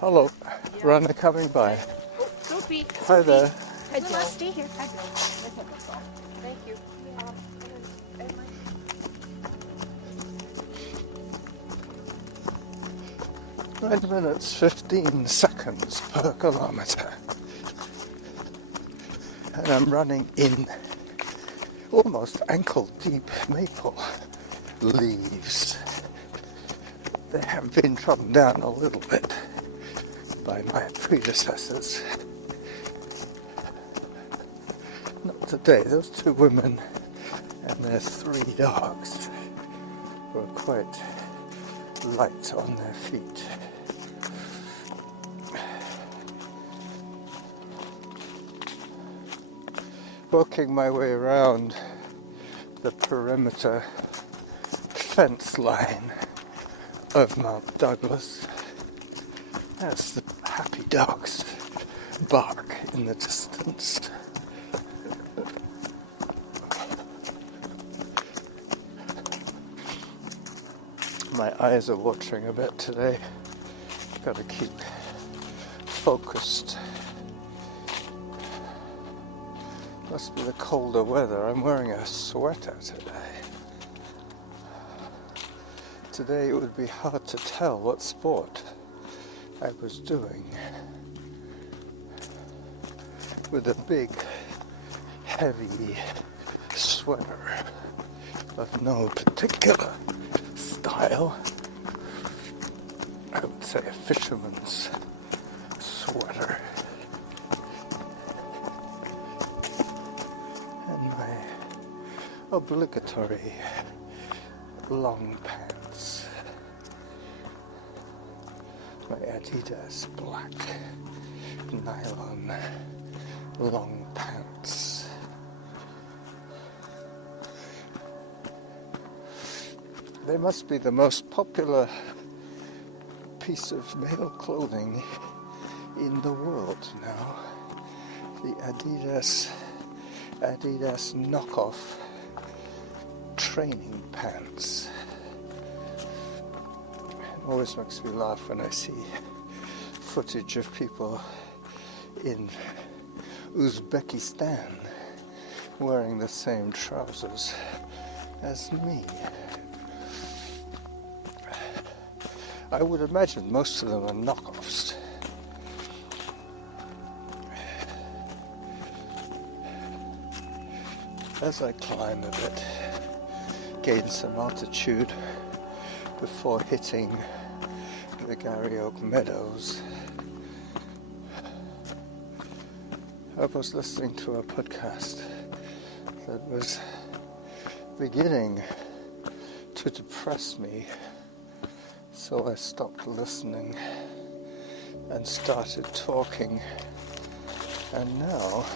Hello, runner coming by. Oh, Sophie. Hi there. Hi, Jill. Stay here. Hi, Jill. Thank you. 9 minutes 15 seconds per kilometre. And I'm running in almost ankle deep maple leaves. They have been trodden down a little bit by my predecessors. Not today. Those two women and their 3 dogs were quite light on their feet. Working my way around the perimeter fence line of Mount Douglas. That's the happy dogs bark in the distance. My eyes are watering a bit today. Got to keep focused. Must be the colder weather. I'm wearing a sweater today. Today it would be hard to tell what sport I was doing. With a big, heavy sweater of no particular style. I would say a fisherman's sweater. And my obligatory long pants. My Adidas black nylon long pants. They must be the most popular piece of male clothing in the world now. The Adidas knockoff training pants. It always makes me laugh when I see footage of people in Uzbekistan wearing the same trousers as me. I would imagine most of them are knockoffs. As I climb a bit, gain some altitude before hitting the Gary Oak Meadows, I was listening to a podcast that was beginning to depress me. So I stopped listening and started talking, and now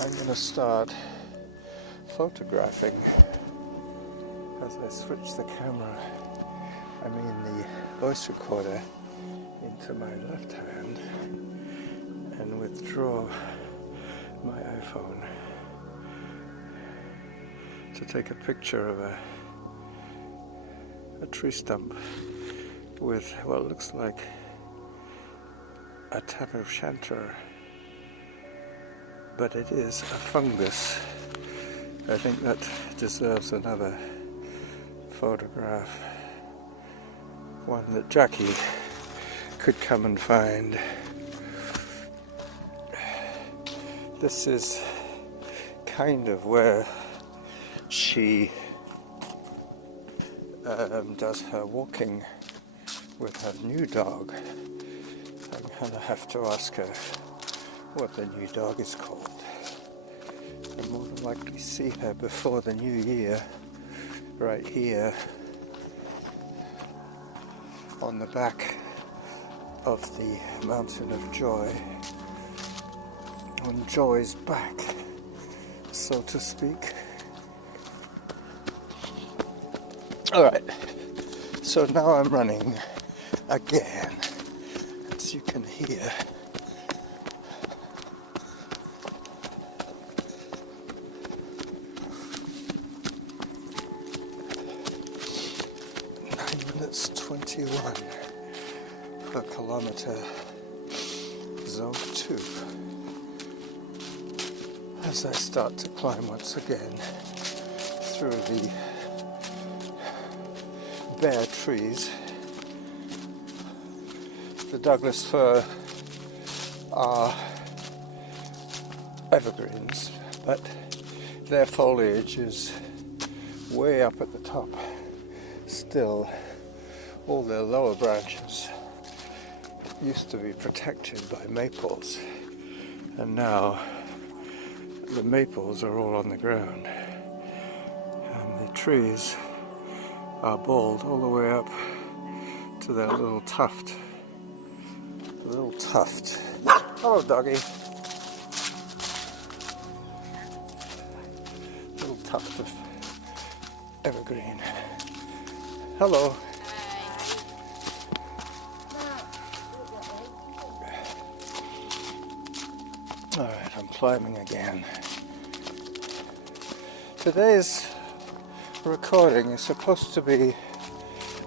I'm going to start photographing as I switch the camera, the voice recorder, into my left hand and withdraw my iPhone to take a picture of a tree stump with what looks like a tam o' shanter, but it is a fungus. I think that deserves another photograph, one that Jackie could come and find. This is kind of where she does her walking with her new dog. I'm going to have to ask her what the new dog is called. I'll more than likely see her before the new year, right here on the back of the Mountain of Joy, on Joy's back, so to speak. Alright, so now I'm running again, as you can hear. Minutes 21. per kilometer zone 2 as I start to climb once again through the bare trees. The Douglas fir are evergreens, but their foliage is way up at the top. Still, all their lower branches used to be protected by maples, and now the maples are all on the ground, and the trees are bald all the way up to that little tuft. Hello, doggy. Little tuft of evergreen. Hello. Alright, I'm climbing again. Today's recording is supposed to be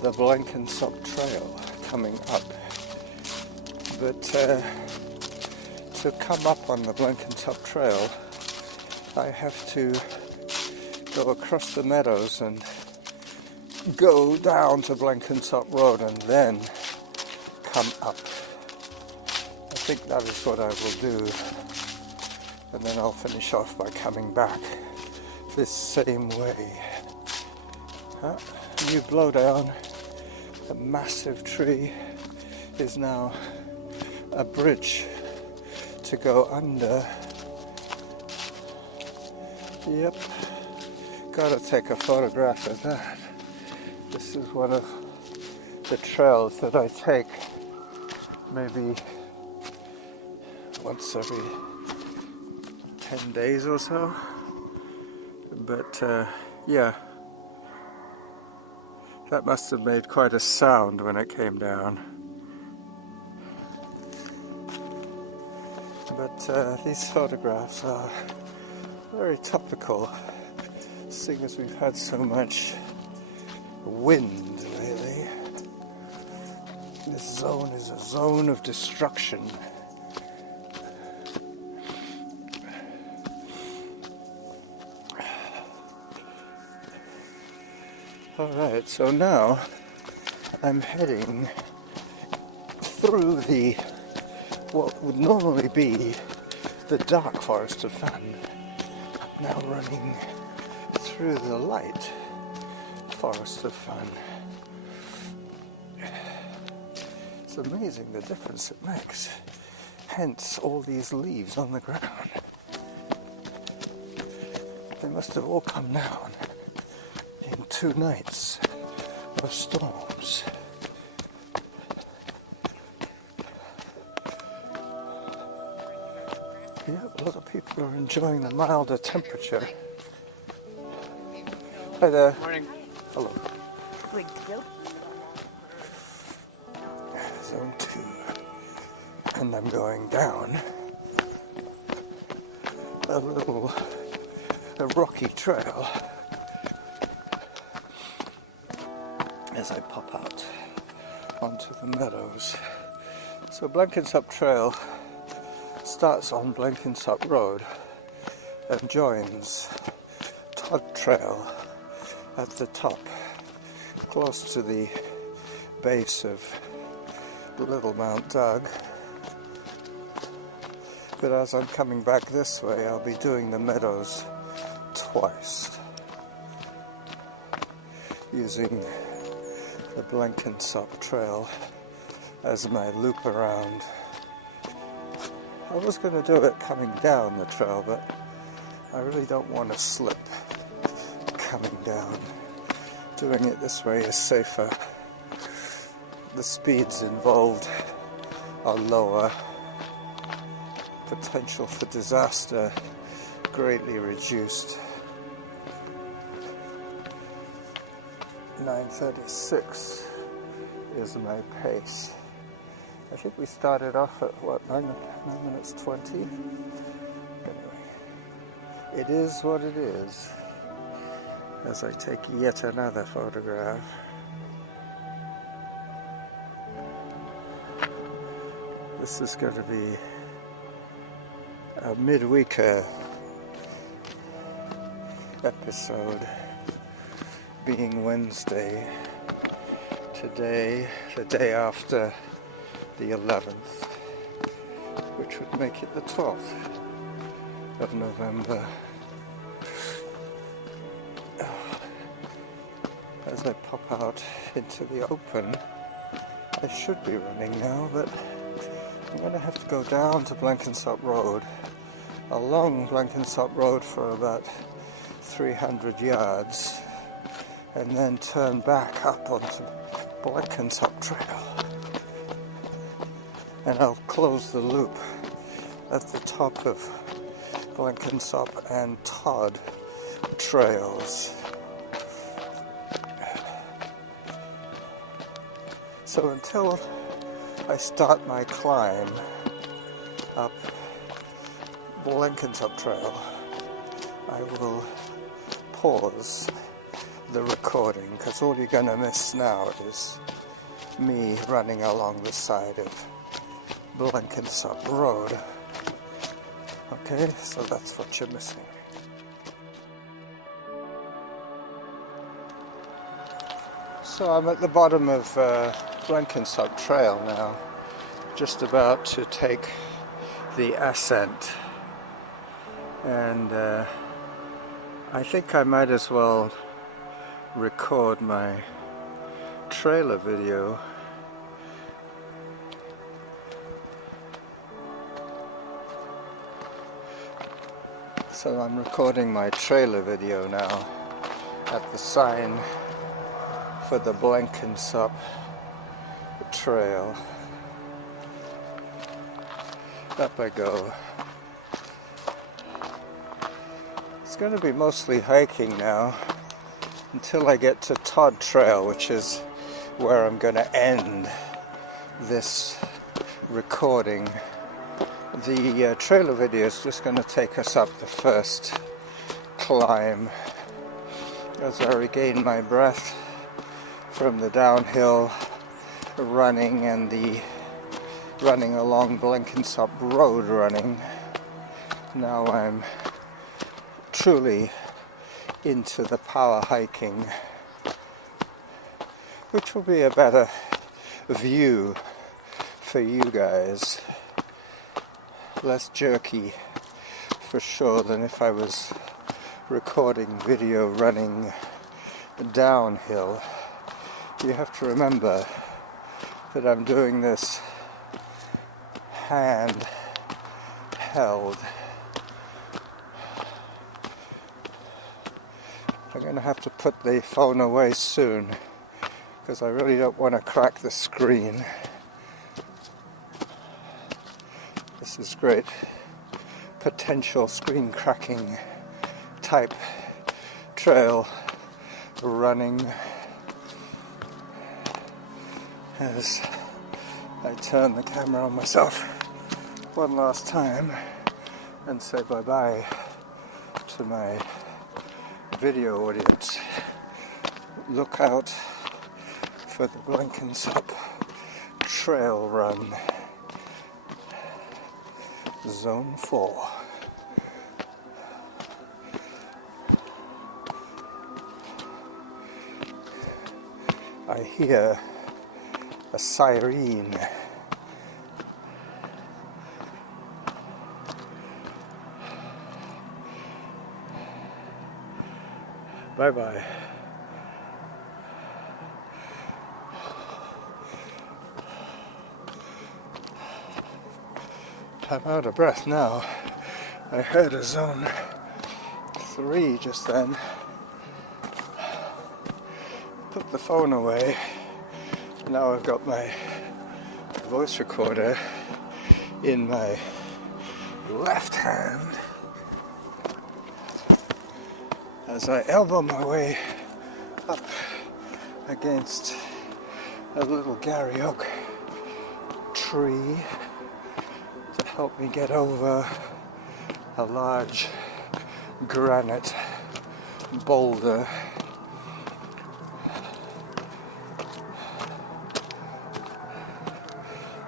the Blankensop Trail coming up. But to come up on the Blenkinsop Trail, I have to go across the meadows and go down to Blenkinsop Road and then come up. I think that is what I will do, and then I'll finish off by coming back this same way. New blowdown. A massive tree is now a bridge to go under. Yep, gotta take a photograph of that. This is one of the trails that I take maybe once every 10 days or so. But yeah, that must have made quite a sound when it came down. But these photographs are very topical, seeing as we've had so much wind lately. This zone is a zone of destruction. Alright, so now I'm heading through what would normally be the dark forest of fun. I'm now running through the light forest of fun. It's amazing the difference it makes. Hence all these leaves on the ground. They must have all come down in 2 nights of storms. Yeah, a lot of people are enjoying the milder temperature. Hi there. Morning. Hello. Zone 2. And I'm going down a rocky trail as I pop out onto the meadows. So Blankens Trail starts on Blenkinsop Road and joins Todd Trail at the top, close to the base of Little Mount Doug. But as I'm coming back this way, I'll be doing the meadows twice, using the Blenkinsop Trail as my loop around. I was going to do it coming down the trail, but I really don't want to slip coming down. Doing it this way is safer. The speeds involved are lower. Potential for disaster greatly reduced. 9:36 is my pace. I think we started off at what, 9 minutes 20? Anyway, it is what it is. As I take yet another photograph. This is going to be a midweek episode, being Wednesday. Today, the day after the 11th, which would make it the 12th of November. As I pop out into the open, I should be running now, but I'm going to have to go down to Blenkinsop Road, along Blenkinsop Road for about 300 yards, and then turn back up onto Blankens Up Trail. And I'll close the loop at the top of Blenkinsop and Todd trails. So until I start my climb up Blankens Up Trail, I will pause the recording, because all you're going to miss now is me running along the side of Blenkinsop Road. Okay, so that's what you're missing. So I'm at the bottom of Blenkinsop Trail now, just about to take the ascent, and I think I might as well record my trailer video. So I'm recording my trailer video now at the sign for the Blankens Up Trail. Up I go. It's going to be mostly hiking now until I get to Todd Trail, which is where I'm going to end this recording. The trailer video is just going to take us up the first climb as I regain my breath from the downhill running and the running along Blenkinsop Road running. Now I'm truly into the power hiking, which will be a better view for you guys. Less jerky for sure than if I was recording video running downhill. You have to remember that I'm doing this handheld. I'm going to have to put the phone away soon, because I really don't want to crack the screen. This is great potential screen cracking type trail running. As I turn the camera on myself one last time and say bye-bye to my video audience. Look out for the Blankensop Trail Run, Zone 4. I hear a siren. Bye-bye. I'm out of breath now. I heard a zone 3 just then. Put the phone away. Now I've got my voice recorder in my left hand as I elbow my way up against a little Gary Oak tree to help me get over a large granite boulder.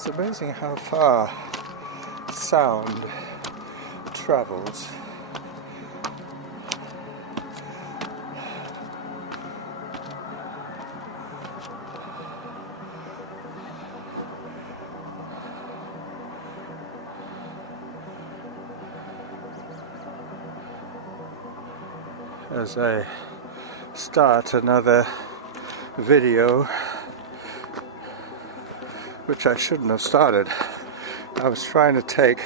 It's amazing how far sound travels. As I start another video, which I shouldn't have started. I was trying to take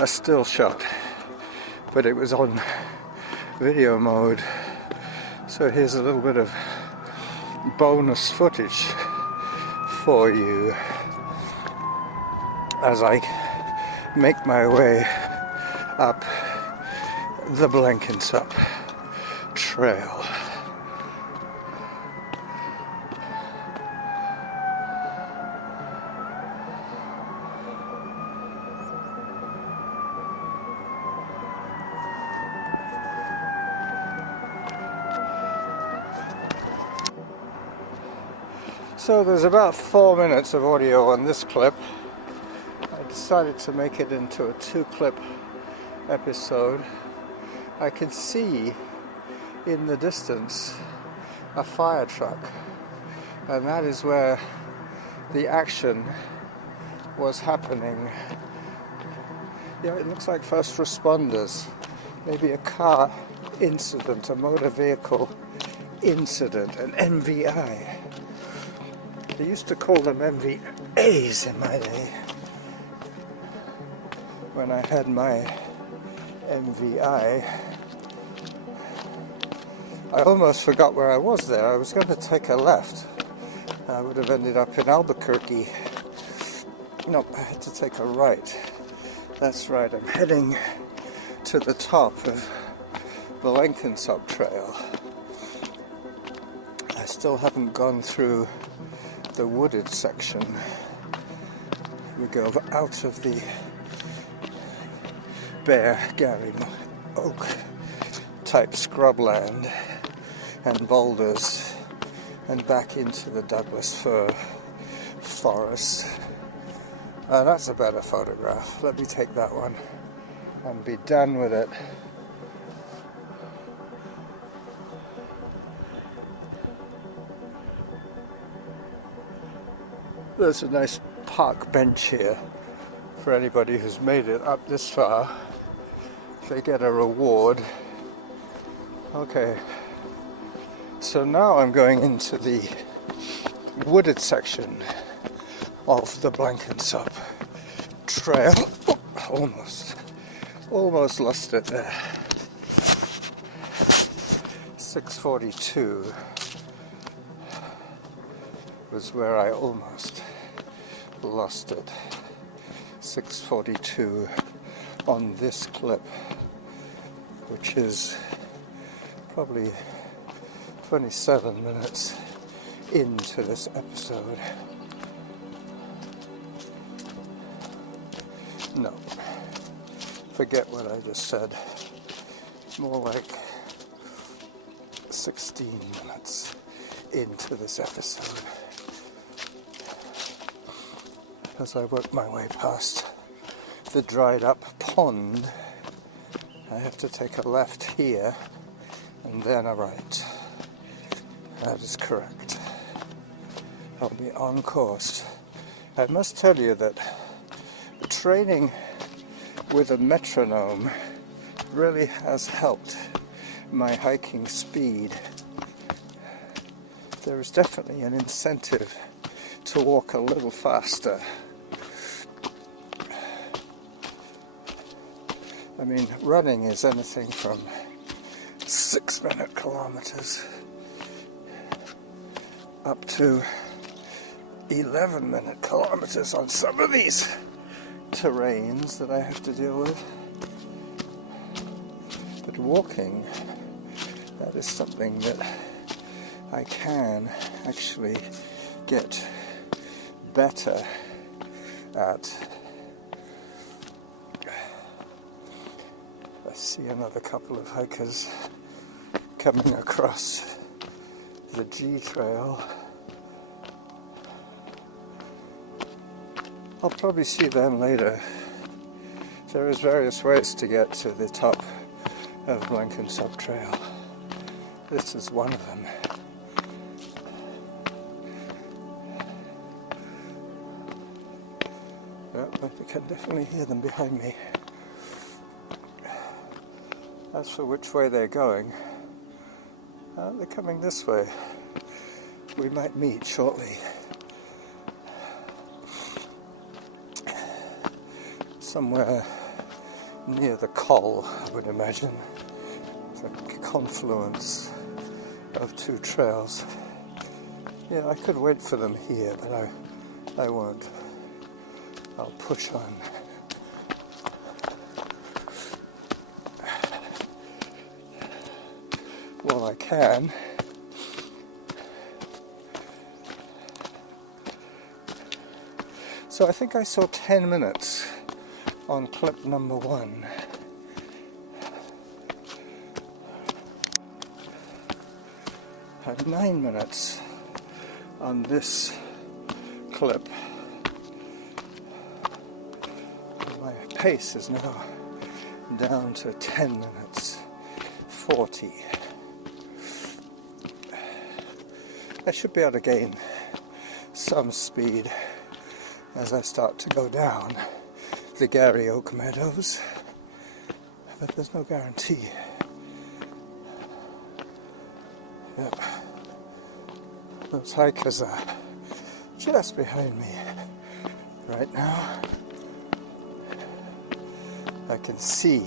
a still shot, but it was on video mode. So here's a little bit of bonus footage for you as I make my way up the Blenkinsop Trail. So there's about 4 minutes of audio on this clip. I decided to make it into a 2-clip episode. I can see in the distance a fire truck, and that is where the action was happening. Yeah, it looks like first responders, maybe a car incident, a motor vehicle incident, an MVI. They used to call them MVAs in my day. When I had my MVI, I almost forgot where I was there. I was going to take a left. I would have ended up in Albuquerque. Nope, I had to take a right. That's right, I'm heading to the top of the Blankens Up Trail. I still haven't gone through the wooded section. We go out of the bare Gary oak type scrubland and boulders and back into the Douglas fir forest. That's a better photograph. Let me take that one and be done with it. There's a nice park bench here for anybody who's made it up this far. They get a reward. Okay, so now I'm going into the wooded section of the Blankensop Trail. Oh, almost lost it there. 6:42 was where I almost lost it. 6:42 on this clip, which is probably 27 minutes into this episode. No, forget what I just said. More like 16 minutes into this episode. As I work my way past the dried up pond, I have to take a left here and then a right. That is correct. I'll be on course. I must tell you that training with a metronome really has helped my hiking speed. There is definitely an incentive to walk a little faster. I mean, running is anything from 6-minute kilometers up to 11-minute kilometers on some of these terrains that I have to deal with. But walking, that is something that I can actually get better at. I see another couple of hikers coming across the G Trail. I'll probably see them later. There is various ways to get to the top of Blankens Up Trail. This is one of them. But I can definitely hear them behind me. As for which way they're going, they're coming this way. We might meet shortly. Somewhere near the Col, I would imagine. The confluence of two trails. Yeah, I could wait for them here, but I won't. I'll push on. Well, I can. So I think I saw 10 minutes on clip number 1. Had 9 minutes on this clip. My pace is now down to 10 minutes 40. I should be able to gain some speed as I start to go down the Gary Oak Meadows, but there's no guarantee. Yep. Those hikers are just behind me right now. I can see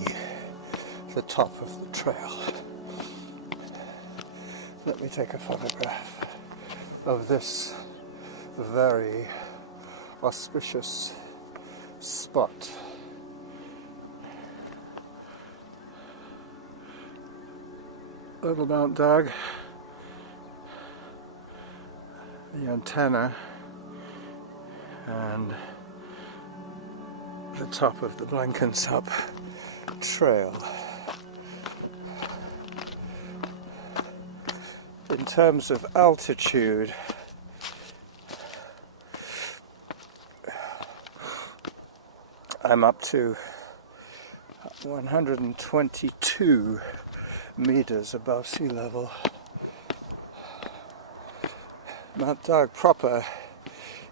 the top of the trail. Let me take a photograph of this very auspicious spot. Little Mount Doug, the antenna, and the top of the Blankens Up Trail. In terms of altitude, I'm up to 122 meters above sea level. Mount Doug proper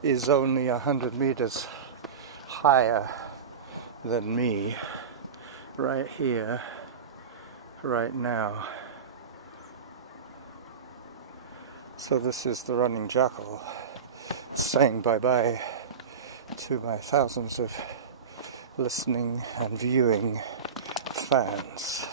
is only 100 meters higher than me right here, right now. So this is the Running Jackal saying bye-bye to my thousands of listening and viewing fans.